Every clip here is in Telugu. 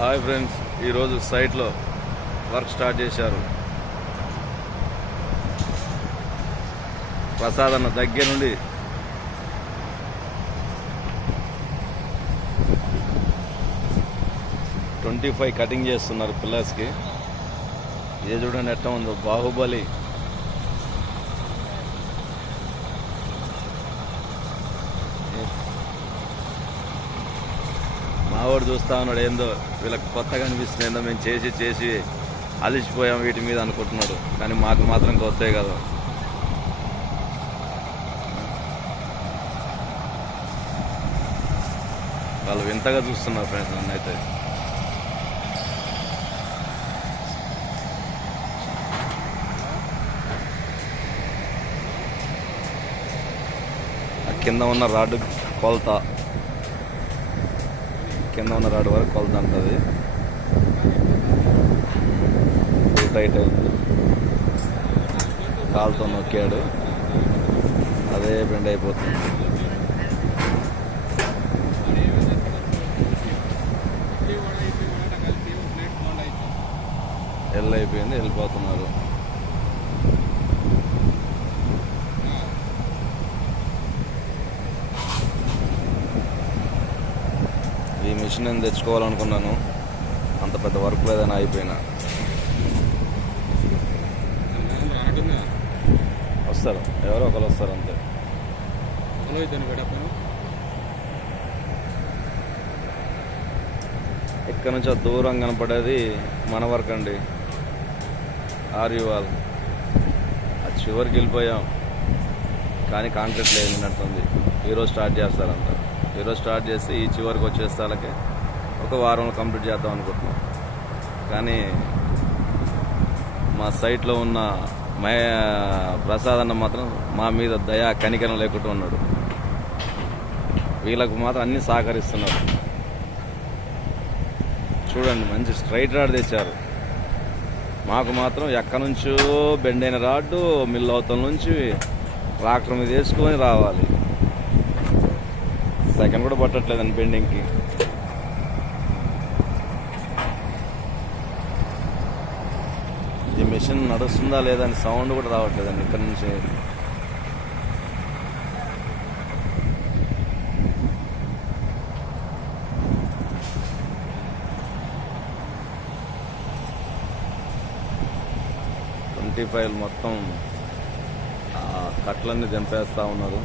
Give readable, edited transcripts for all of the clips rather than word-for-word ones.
హాయ్ ఫ్రెండ్స్, ఈరోజు సైట్లో వర్క్ స్టార్ట్ చేశారు. ప్రసాద్ అన్న దగ్గర నుండి ట్వంటీ 25 కటింగ్ చేస్తున్నారు పిల్లర్స్కి. ఏ చూడండి ఎట్లా ఉందో, బాహుబలి. మావాడు చూస్తా ఉన్నాడు, ఏందో వీళ్ళకి కొత్తగా అనిపిస్తుంది, ఏందో మేము చేసి చేసి అలిసిపోయాం వీటి మీద అనుకుంటున్నాడు. కానీ మాకు మాత్రం కొత్తే కదా. వాళ్ళు వింతగా చూస్తున్నారు ఫ్రెండ్స్ నన్ను అయితే. కింద ఉన్న రాడ్ కొలత, కింద ఉన్న రాడ్ వరకు కొలత ఉంటుంది. ఫుల్ టైట్ అయింది, కాలుతో నొక్కాడు, అదే బెండ్ అయిపోతుంది. అయిపోయింది, వెళ్ళిపోతున్నారు. ఈ మిషన్ నేను తెచ్చుకోవాలనుకున్నాను, అంత పెద్ద వర్క్ లేదని అయిపోయినా. వస్తారు, ఎవరో ఒకరు వస్తారు అంతే. ఇక్కడ నుంచి దూరం కనపడేది మన వర్క్ అండి, ఆర్యువాల్. అది చివరికి వెళ్ళిపోయాం, కానీ కాంక్రీట్ లేనట్టుంది. ఈరోజు స్టార్ట్ చేస్తారంట. ఈరోజు స్టార్ట్ చేసి ఈ చివరికి వచ్చేస్తాలకే ఒక వారంలో కంప్లీట్ చేద్దాం అనుకుంటున్నాం. కానీ మా సైట్లో ఉన్న ప్రసాద్ అన్న మాత్రం మా మీద దయా కనికరం లేకుండా ఉన్నాడు. వీళ్ళకు మాత్రం అన్నీ సహకరిస్తున్నారు. చూడండి, మంచి స్ట్రైట్ రాడ్ తెచ్చారు. మాకు మాత్రం ఎక్కడి నుంచో బెండ్ అయిన రాడ్డు మిల్ అవతల నుంచి ట్రాక్టర్ మీద వేసుకొని రావాలి. సెకండ్ కూడా పట్టట్లేదండి బెండింగ్కి. ఈ మిషన్ నడుస్తుందా లేదా అని సౌండ్ కూడా రావట్లేదండి ఇక్కడ నుంచి. ఫైల్ మొత్తం కట్లన్నీ దింపేస్తూ ఉన్నారు.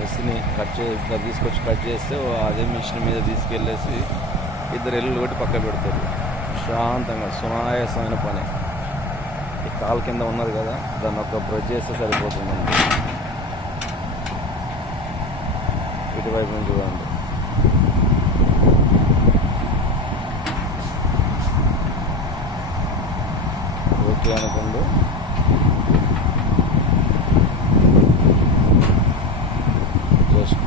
మిషన్ తీసుకొచ్చి కట్ చేస్తే అదే మిషన్ మీద తీసుకెళ్ళేసి ఇద్దరు ఎల్లులు కొట్టి పక్క పెడతారు. శాంతంగా సునాయాసమైన పని. ఈ కాలు కింద ఉన్నది కదా, దాన్ని ఒక బ్రష్ చేస్తే సరిపోతుందండి. ఇటువైపు నుంచి చూడండి. ఓకే అనుకోండి. జస్ట్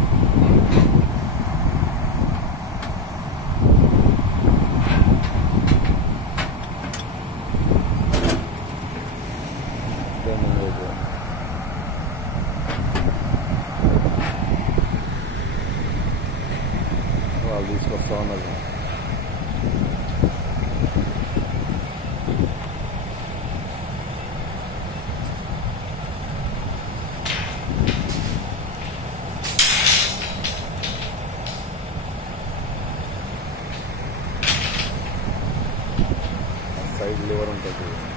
వాళ్ళు తీసుకొస్తా ఉన్నారు. సైడ్ లివర్ ఉంటుంది.